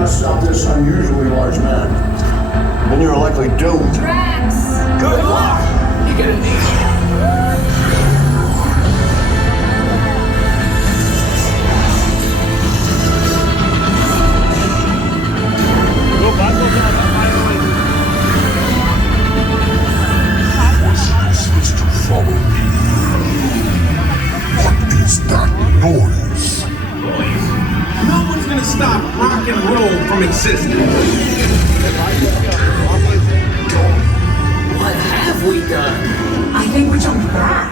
not stop this unusually large man, then you're likely doomed. Drax! Good luck! You get a knee. Noise. No one's gonna stop rock and roll from existing. What have we done? I think we jumped back.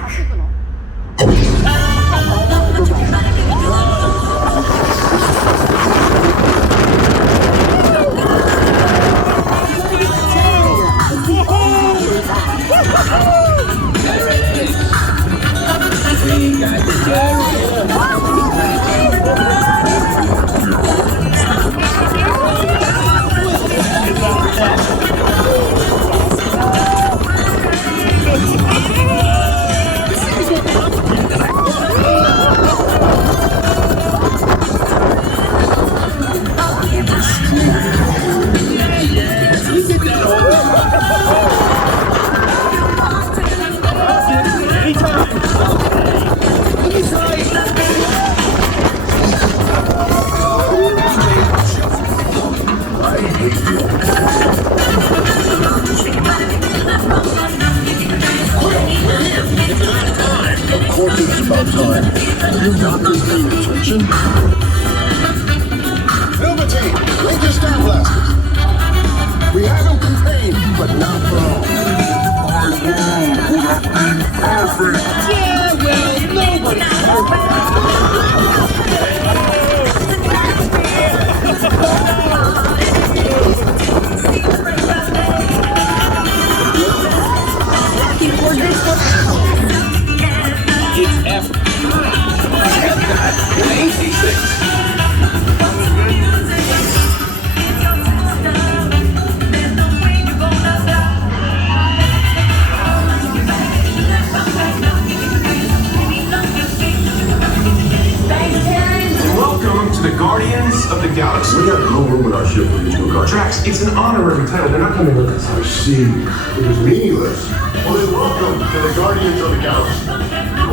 Of the Galaxy. We have no room in our ship for these new guards. Drax, it's an honorary title. They're not coming with us. I see. It is meaningless. Well, then welcome to the Guardians of the Galaxy.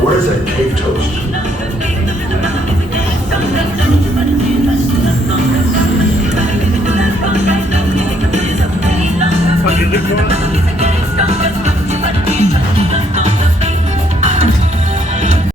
Where's that cake toast? Fucking